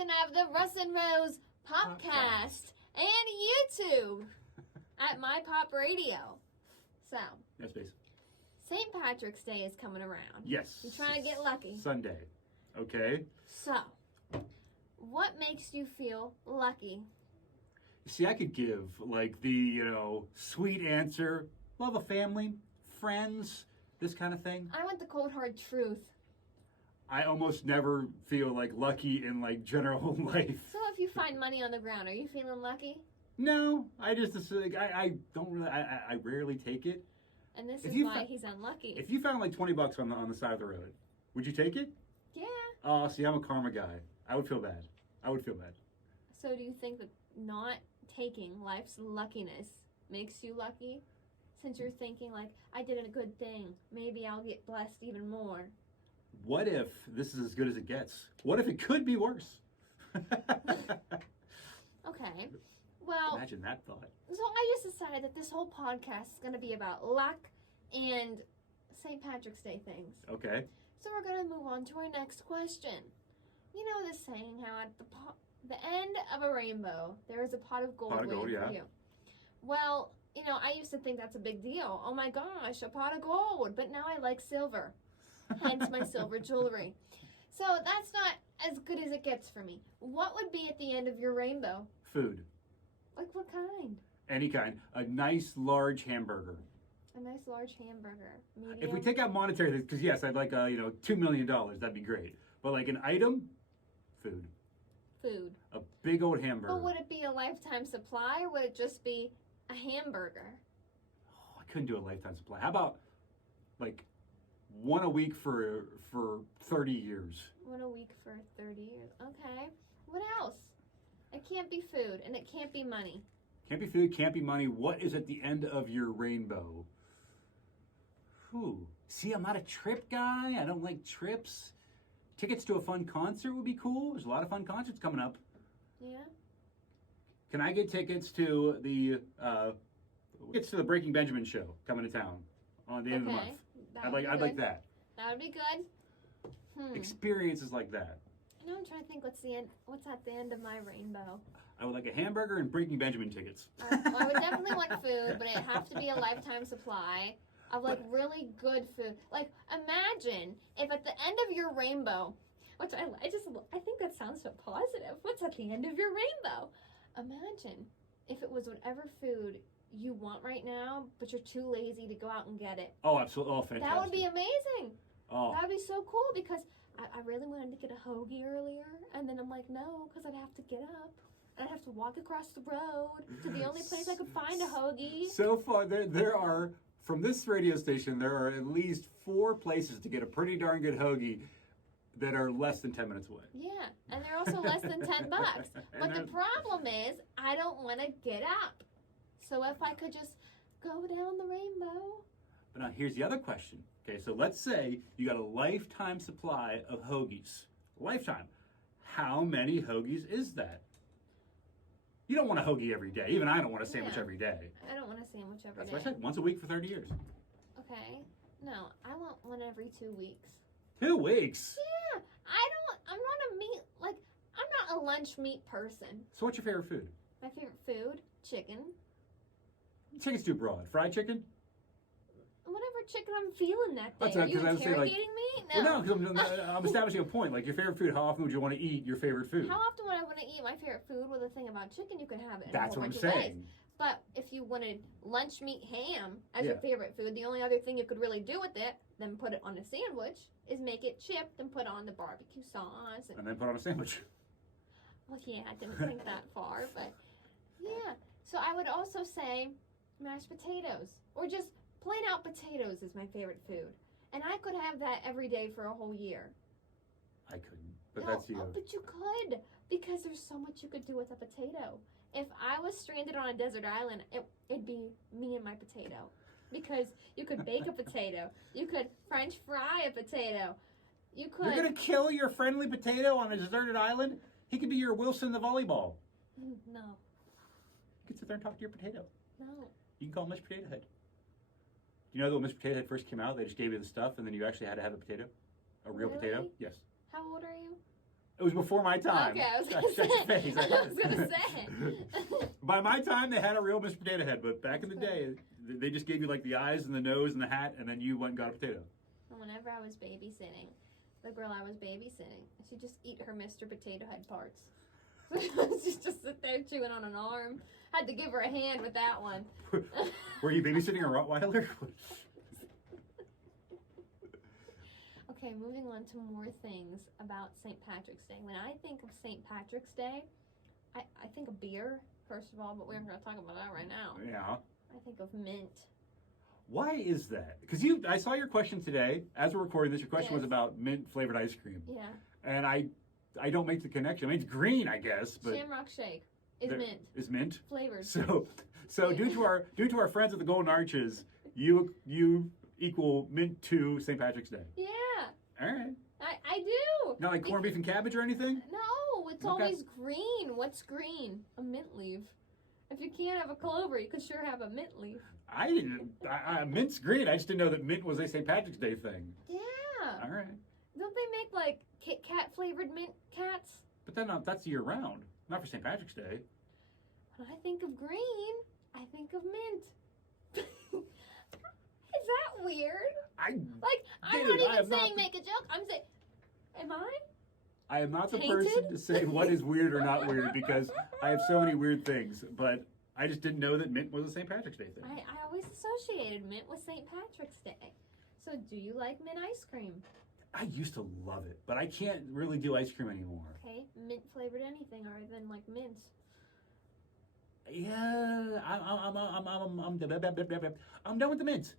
edition of the Russ and Rose Popcast and YouTube at My Pop Radio. So, Yes, please. St. Patrick's Day is coming around. Yes. You trying to get lucky? Sunday. Okay. So, what makes you feel lucky? See, I could give like the, sweet answer, love of family, friends, this kind of thing. I want the cold hard truth. I almost never feel like lucky in like general life. So if you find money on the ground, are you feeling lucky? No, I just I don't really I rarely take it. And this If is you why fa- he's unlucky. If you found like $20 on the side of the road, would you take it? Yeah. Oh, see, I'm a karma guy. I would feel bad. So do you think that not taking life's luckiness makes you lucky? Since you're thinking like, I did a good thing, maybe I'll get blessed even more. What if this is as good as it gets? What if it could be worse? Okay. Well, Imagine that thought. so I just decided that this whole podcast is going to be about luck and St. Patrick's Day things. Okay. So we're going to move on to our next question. You know the saying how at the end of a rainbow, there is a pot of gold Pot of waiting gold, for yeah. you. Well, I used to think that's a big deal. Oh my gosh, a pot of gold. But now I like silver. Hence my silver jewelry. So that's not as good as it gets for me. What would be at the end of your rainbow? Food. Like what kind? Any kind. A nice large hamburger. A nice large hamburger. Medium? If we take out monetary, because yes, I'd like $2 million. That'd be great. But like an item, food. Food. A big old hamburger. But would it be a lifetime supply or would it just be a hamburger? Oh, I couldn't do a lifetime supply. How about like one a week for 30 years? One a week for 30 years. Okay. What else? It can't be food and it can't be money. Can't be food, can't be money. What is at the end of your rainbow? Whew. See, I'm not a trip guy. I don't like trips. Tickets to a fun concert would be cool. There's a lot of fun concerts coming up. Yeah? Can I get tickets to the Breaking Benjamin show coming to town on the end of the month? I'd like that. That would be good. Experiences like that. I'm trying to think what's at the end of my rainbow. I would like a hamburger and Breaking Benjamin tickets. Well, I would definitely want food, but it'd have to be a lifetime supply of like really good food. Like imagine if at the end of your rainbow, which I think that sounds so positive. What's at the end of your rainbow? Imagine if it was whatever food you want right now, but you're too lazy to go out and get it. Oh, absolutely. Oh, fantastic. That would be amazing. Oh. That would be so cool because I really wanted to get a hoagie earlier, and then I'm like, no, because I'd have to get up. I'd have to walk across the road to the only place I could find a hoagie. So far, there are, from this radio station, there are at least 4 places to get a pretty darn good hoagie that are less than 10 minutes away. Yeah, and they're also less than $10. But the problem is, I don't want to get up. So if I could just go down the rainbow. But now here's the other question. Okay, so let's say you got a lifetime supply of hoagies. Lifetime. How many hoagies is that? You don't want a hoagie every day. Even I don't want a sandwich every day. I don't want a sandwich every day. That's what I said. Once a week for 30 years. Okay. No, I want one every 2 weeks. 2 weeks? Yeah. I'm not a lunch meat person. So what's your favorite food? My favorite food, chicken. Chicken's too broad. Fried chicken? Whatever chicken I'm feeling that day. That's Are right, you 'cause I was saying, interrogating me? No. Well, no, because I'm establishing a point. Like your favorite food, how often would you want to eat your favorite food? How often would I want to eat my favorite food? Well, the thing about chicken, you can have it in That's a whole what I'm bunch of ways. saying. But if you wanted lunch meat ham as Yeah. your favorite food, the only other thing you could really do with it, then put it on a sandwich, is make it chipped and put on the barbecue sauce. And then put on a sandwich. Well, yeah, I didn't think that far, but yeah. So I would also say mashed potatoes, or just plain out potatoes is my favorite food. And I could have that every day for a whole year. I couldn't, but No, that's you. but you could, because there's so much you could do with a potato. If I was stranded on a desert island, it'd be me and my potato. Because you could bake a potato. You could French fry a potato. You could... You're going to kill your friendly potato on a deserted island? He could be your Wilson the volleyball. No. You could sit there and talk to your potato. No. You can call him Mr. Potato Head. Do you know that when Mr. Potato Head first came out, they just gave you the stuff and then you actually had to have a potato? A real Really? potato? Yes. How old are you? It was before my time. Okay, I was gonna Shut your say. face. I was gonna say. By my time, they had a real Mr. Potato Head, but back in the day, they just gave you like the eyes and the nose and the hat, and then you went and got a potato. Whenever I was babysitting, the girl I was babysitting, she'd just eat her Mr. Potato Head parts. She'd just sit there chewing on an arm. Had to give her a hand with that one. Were you babysitting a Rottweiler? Okay, moving on to more things about St. Patrick's Day. When I think of St. Patrick's Day, I think of beer, first of all, but we're not going to talk about that right now. Yeah. I think of mint. Why is that? Because I saw your question today. As we're recording this, your question was Yes. about mint flavored ice cream, Yeah. and I don't make the connection. I mean, it's green, I guess, but Shamrock Shake is there- mint is mint. flavored. So due to our friends at the Golden Arches, you equal mint to St. Patrick's Day. Yeah, All right. I do. Not like corned beef and cabbage or anything? No, it's Okay. always green. What's green? A mint leaf. If you can't have a clover, you could sure have a mint leaf. I didn't. Mint's green. I just didn't know that mint was a St. Patrick's Day thing. Yeah. All right. Don't they make like Kit Kat flavored mint cats? But then that's year round, not for St. Patrick's Day. When I think of green, I think of mint. Is that weird? I'm Dude, not I even am not saying the- make a joke. I'm saying, am I? I am not the Tainted? person to say what is weird or not weird because I have so many weird things. But I just didn't know that mint was a St. Patrick's Day thing. I always associated mint with St. Patrick's Day. So do you like mint ice cream? I used to love it, but I can't really do ice cream anymore. Okay, mint flavored anything other than like mint. Yeah, I'm done with the mint.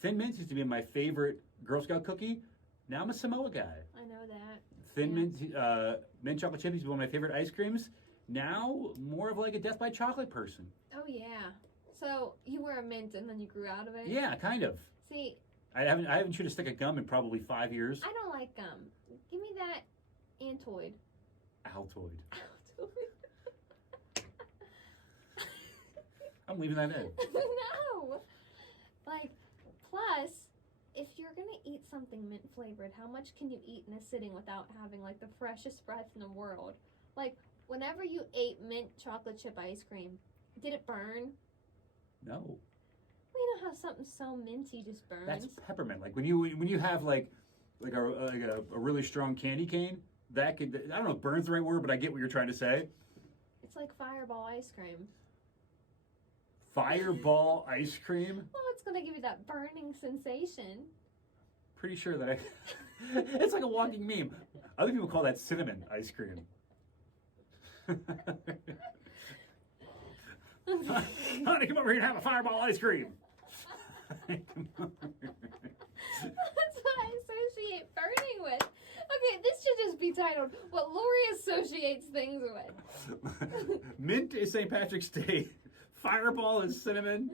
Thin Mints used to be my favorite Girl Scout cookie. Now I'm a Samoa guy. I know that. Thin Yeah. mint chocolate chip used to be one of my favorite ice creams. Now more of like a Death by Chocolate person. Oh yeah. So you were a mint and then you grew out of it? Yeah, kind of. See, I haven't chewed a stick of gum in probably 5 years. I don't like gum. Give me that Antoid. Altoid. I'm leaving that in. No. Like, plus, if you're gonna eat something mint flavored, how much can you eat in a sitting without having like the freshest breath in the world? Like, whenever you ate mint chocolate chip ice cream, did it burn? No, We know how something so minty just burns. that's peppermint. Like when you have like a really strong candy cane, that could, I don't know if burn's the right word, but I get what you're trying to say. It's like Fireball ice cream. Fireball ice cream. Well, it's gonna give you that burning sensation. Pretty sure that it's like a walking meme. Other people call that cinnamon ice cream. Honey, come over here and have a Fireball ice cream. Come over. That's what I associate burning with. Okay, this should just be titled "What Lori Associates Things With." Mint is St. Patrick's Day. Fireball is cinnamon.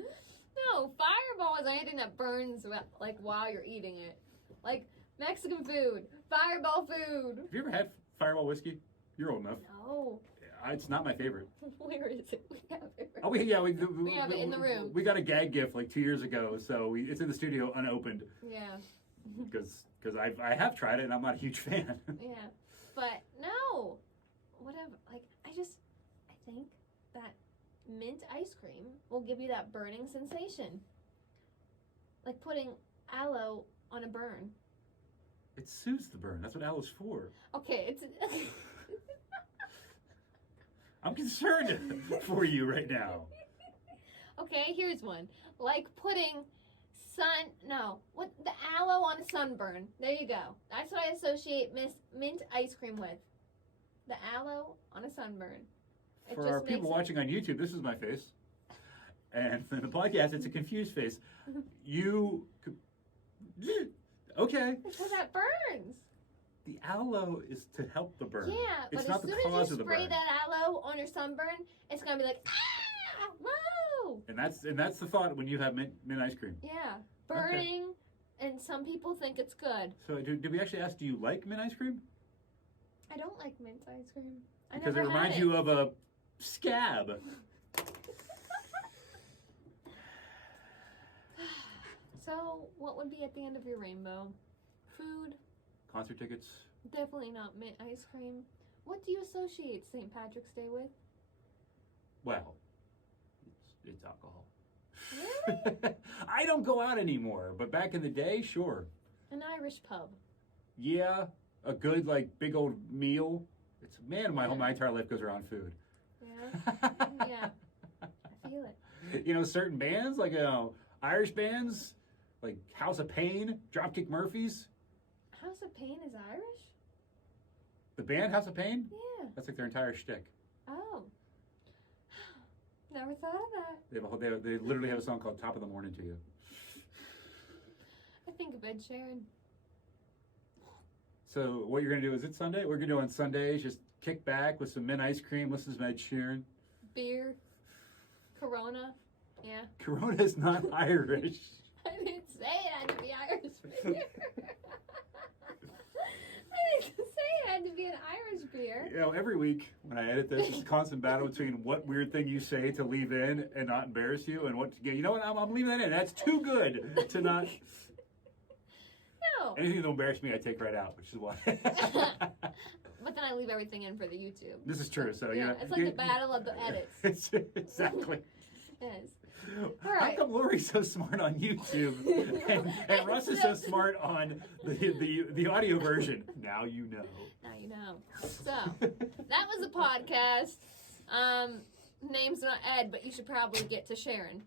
No, Fireball is anything that burns like while you're eating it, like Mexican food, Fireball food. Have you ever had Fireball whiskey? You're old enough. No, It's not my favorite. where is it? We have it. Oh, we have it in the room. We got a gag gift like 2 years ago, so it's in the studio unopened Yeah, because I have tried it and I'm not a huge fan. yeah, but no, whatever. Like I think that mint ice cream will give you that burning sensation, like putting aloe on a burn. It soothes the burn. That's what aloe's for. Okay, it's. I'm concerned for you right now. Okay, here's one. Like putting what the aloe on a sunburn. There you go. That's what I associate mint ice cream with. The aloe on a sunburn. It For just our makes people watching on YouTube, this is my face. And in the podcast, it's a confused face. You could... Okay. Because that burns. The aloe is to help the burn. Yeah, It's but not as the soon as cause you of the spray burn. that aloe on your sunburn, it's gonna be like, ah, whoa. And that's the thought when you have mint ice cream. Yeah, burning, and some people think it's good. So did we actually ask, do you like mint ice cream? I don't like mint ice cream. I Because it never had reminds it. you of a scab. So, what would be at the end of your rainbow? Food, Concert tickets, Definitely not mint ice cream. What do you associate St. Patrick's Day with? Well, it's alcohol. Really? I don't go out anymore, but back in the day, sure. An Irish pub. Yeah, a good like big old meal. It's man, my entire life goes around food. Yeah. Yeah. I feel it. You know, certain bands like Irish bands like House of Pain, Dropkick Murphys. House of Pain is Irish? The band House of Pain. Yeah. That's like their entire shtick. Oh. Never thought of that. They literally have a song called "Top of the Morning to You." I think of Ed Sheeran. So what you're gonna do is it's Sunday. We're gonna do on Sundays just kick back with some mint ice cream, listen to Ed Sheeran. Beer. Corona. Yeah. Corona is not Irish. I didn't say it had to be Irish beer. I didn't say it had to be an Irish beer. You know, every week when I edit this, it's a constant battle between what weird thing you say to leave in and not embarrass you, and what to get. You know what? I'm leaving that in. That's too good to not. No. Anything that'll embarrass me, I take right out, which is why. But then I leave everything in for the YouTube. This is true. So Yeah, it's like the battle of the edits. Exactly. Yes. How Right. come Lori's so smart on YouTube and Russ is so smart on the audio version? Now you know. Now you know. So, that was a podcast. Name's not Ed, but you should probably get to Sharon.